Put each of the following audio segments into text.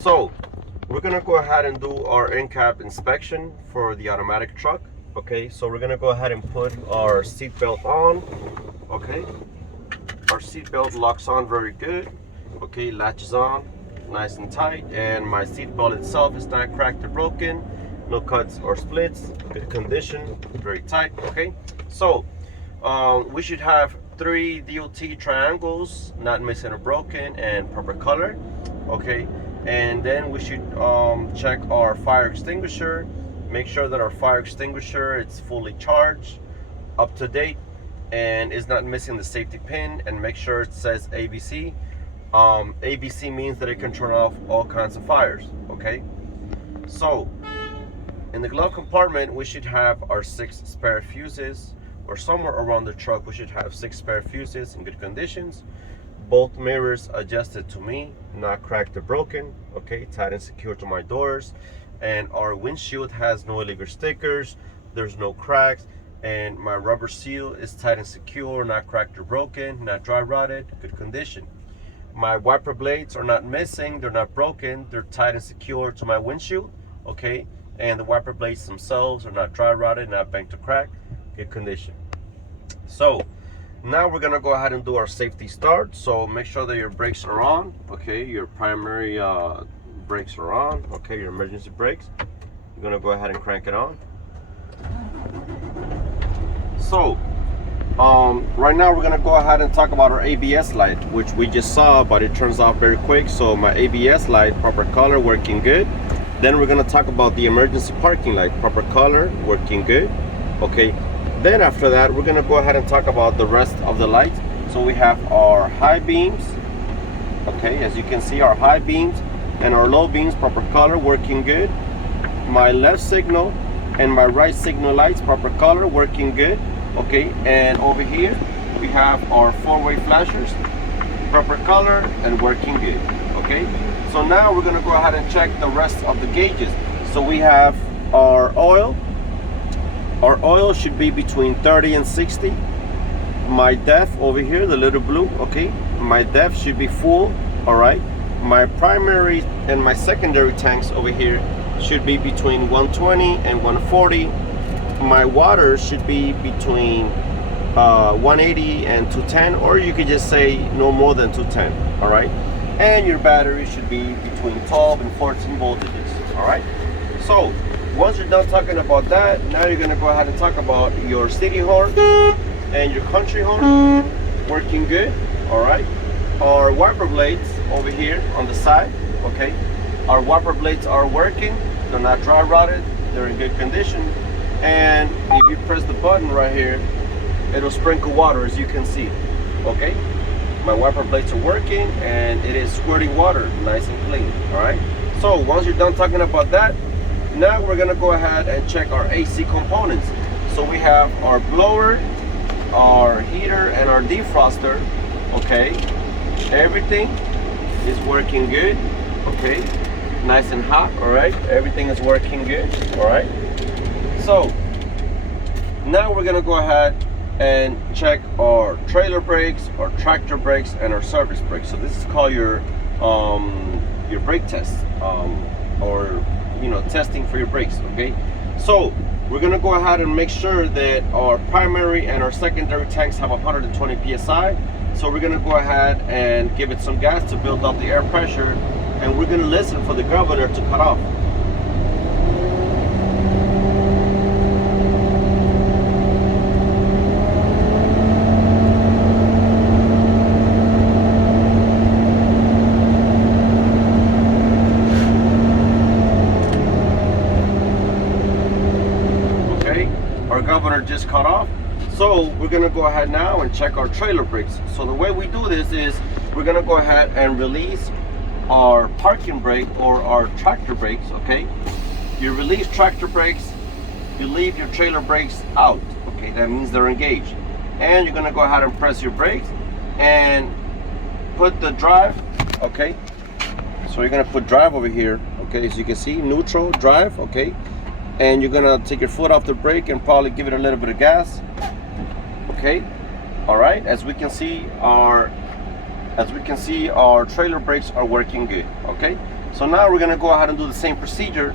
So we're gonna go ahead and do our Incab inspection for the automatic truck. Okay, so we're gonna go ahead and put our seat belt on. Okay, our seat belt locks on very good. Okay, latches on nice and tight, and my seat belt itself is not cracked or broken, no cuts or splits, good condition, very tight. Okay, so we should have 3 DOT triangles, not missing or broken, and proper color. Okay, and then we should check our fire extinguisher, make sure that our fire extinguisher is fully charged, up to date, and is not missing the safety pin, and make sure it says ABC. ABC means that it can turn off all kinds of fires. Okay, so in the glove compartment we should have our 6 spare fuses, or somewhere around the truck we should have 6 spare fuses in good conditions. Both mirrors adjusted to me, not cracked or broken. Okay, tight and secure to my doors. And our windshield has no illegal stickers, there's no cracks, and my rubber seal is tight and secure, not cracked or broken, not dry rotted, good condition. My wiper blades are not missing, they're not broken, they're tight and secure to my windshield. Okay, and the wiper blades themselves are not dry rotted, not bent or cracked, good condition. So now we're gonna go ahead and do our safety start. So make sure that your brakes are on. Okay, your primary brakes are on. Okay, your emergency brakes. You're gonna go ahead and crank it on. So right now we're gonna go ahead and talk about our ABS light, which we just saw, but it turns off very quick. So my ABS light, proper color, working good. Then we're gonna talk about the emergency parking light, proper color, working good. Okay, then after that we're gonna go ahead and talk about the rest of the lights. So we have our high beams. Okay, as you can see, our high beams and our low beams, proper color, working good. My left signal and my right signal lights, proper color, working good. Okay, and over here we have our 4-way flashers, proper color and working good. Okay, so now we're gonna go ahead and check the rest of the gauges. So we have our oil. Our oil should be between 30 and 60. My depth over here, the little blue, okay, my depth should be full. All right, my primary and my secondary tanks over here should be between 120 and 140. My water should be between 180 and 210, or you could just say no more than 210. All right, and your battery should be between 12 and 14 voltages. All right, so once you're done talking about that, now you're gonna go ahead and talk about your city horn and your country horn, working good. All right, our wiper blades over here on the side. Okay, our wiper blades are working, they're not dry rotted, they're in good condition. And if you press the button right here, it'll sprinkle water, as you can see. Okay, my wiper blades are working and it is squirting water nice and clean. All right, so once you're done talking about that, now we're gonna go ahead and check our AC components. So we have our blower, our heater, and our defroster. Okay, everything is working good. Okay, nice and hot. All right, everything is working good. All right, so now we're gonna go ahead and check our trailer brakes, our tractor brakes, and our service brakes. So this is called your brake test, or testing for your brakes. Okay, so we're gonna go ahead and make sure that our primary and our secondary tanks have 120 psi. So we're gonna go ahead and give it some gas to build up the air pressure, and we're gonna listen for the governor to cut off. Our governor just cut off. So we're gonna go ahead now and check our trailer brakes. So the way we do this is we're gonna go ahead and release our parking brake or our tractor brakes. Okay, you release tractor brakes, you leave your trailer brakes out. Okay, that means they're engaged, and you're gonna go ahead and press your brakes and put the drive. Okay, so you're gonna put drive over here. Okay, as you can see, neutral, drive. Okay, and you're gonna take your foot off the brake and probably give it a little bit of gas. Okay, all right, as we can see our trailer brakes are working good. Okay, So now we're gonna go ahead and do the same procedure,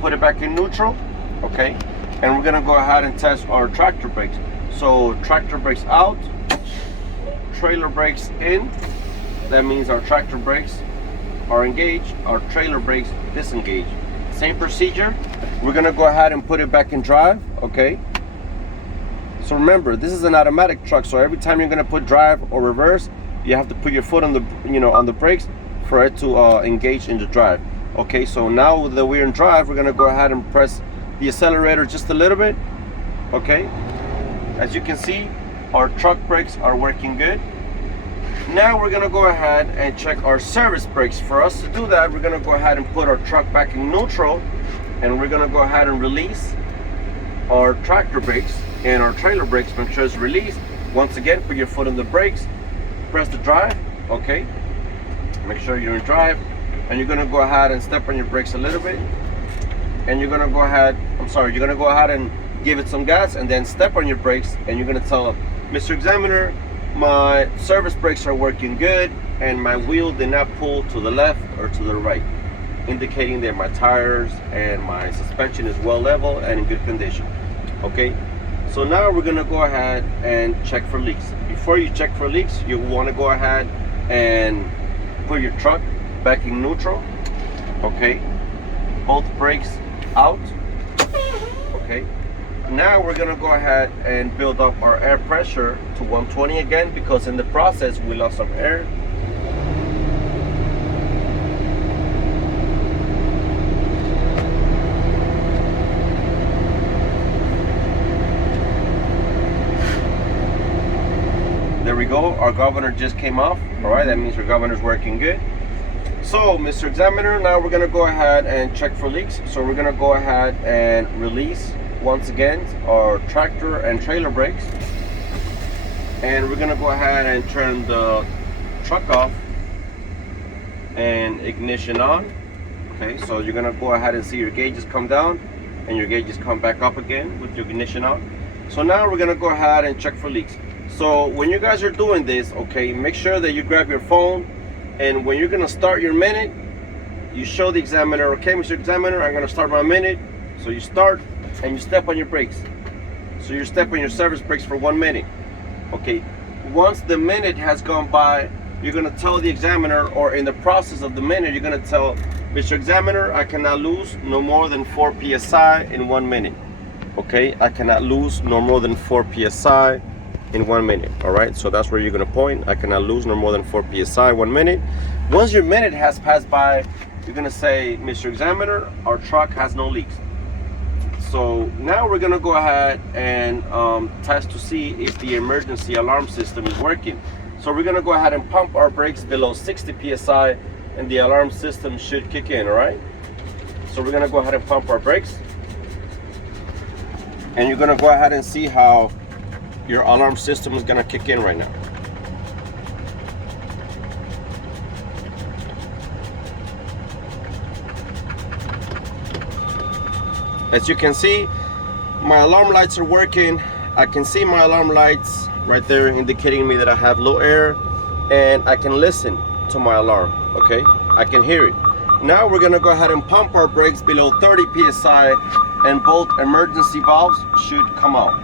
put it back in neutral, okay? And we're gonna go ahead and test our tractor brakes. So tractor brakes out, trailer brakes in. That means our tractor brakes are engaged, our trailer brakes disengaged. Same procedure. We're gonna go ahead and put it back in drive, okay? So remember, this is an automatic truck, so every time you're gonna put drive or reverse, you have to put your foot on the, on the brakes for it to engage in the drive. Okay, so now that we're in drive, we're gonna go ahead and press the accelerator just a little bit. Okay, as you can see, our truck brakes are working good. Now we're gonna go ahead and check our service brakes. For us to do that, we're gonna go ahead and put our truck back in neutral, and we're gonna go ahead and release our tractor brakes and our trailer brakes. Make sure it's released. Once again, put your foot on the brakes, press the drive, okay? Make sure you're in drive, and you're gonna go ahead and step on your brakes a little bit, and you're gonna go ahead, you're gonna go ahead and give it some gas, and then step on your brakes, and you're gonna tell Mr. Examiner, my service brakes are working good, and my wheel did not pull to the left or to the right, indicating that my tires and my suspension is well level and in good condition. Okay, so now we're gonna go ahead and check for leaks. Before you check for leaks, you want to go ahead and put your truck back in neutral. Okay, both brakes out. Okay, now we're gonna go ahead and build up our air pressure to 120 again, because in the process we lost some air. There we go, our governor just came off. All right, that means our governor's working good. So Mr. Examiner, now we're gonna go ahead and check for leaks. So we're gonna go ahead and release once again our tractor and trailer brakes, and we're gonna go ahead and turn the truck off and ignition on. Okay, so you're gonna go ahead and see your gauges come down and your gauges come back up again with your ignition on. So now we're gonna go ahead and check for leaks. So when you guys are doing this, okay, make sure that you grab your phone, and when you're gonna start your minute, you show the examiner, okay, Mr. Examiner, I'm gonna start my minute. So you start and you step on your brakes. So you step on your service brakes for 1 minute. Okay, once the minute has gone by, you're gonna tell the examiner, or in the process of the minute, you're gonna tell Mr. Examiner, I cannot lose no more than 4 psi in 1 minute. Okay, I cannot lose no more than 4 psi in 1 minute. All right, so that's where you're gonna point. I cannot lose no more than 4 psi 1 minute. Once your minute has passed by, you're gonna say, Mr. Examiner, our truck has no leaks. So now we're gonna go ahead and test to see if the emergency alarm system is working. So we're gonna go ahead and pump our brakes below 60 psi, and the alarm system should kick in. All right, so we're gonna go ahead and pump our brakes, and you're gonna go ahead and see how your alarm system is gonna kick in right now. As you can see, my alarm lights are working. I can see my alarm lights right there indicating me that I have low air, and I can listen to my alarm. Okay, I can hear it. Now we're gonna go ahead and pump our brakes below 30 psi, and both emergency valves should come out.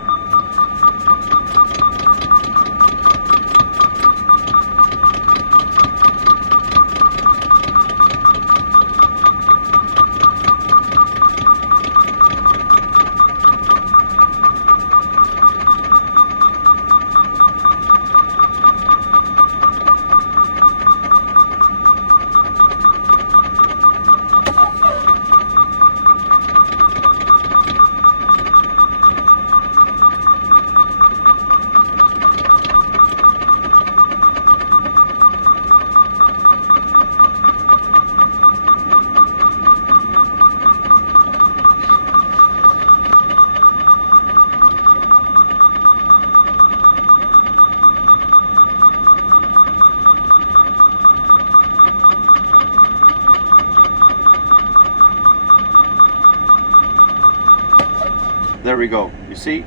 There we go. You see,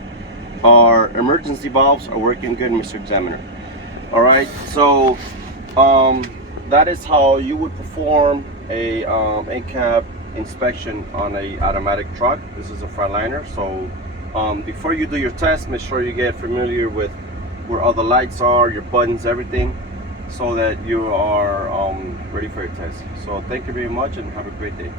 our emergency valves are working good, Mr. Examiner. All right, so that is how you would perform a Incab inspection on a automatic truck. This is a Freightliner. So before you do your test, make sure you get familiar with where all the lights are, your buttons, everything, so that you are ready for your test. So thank you very much and have a great day.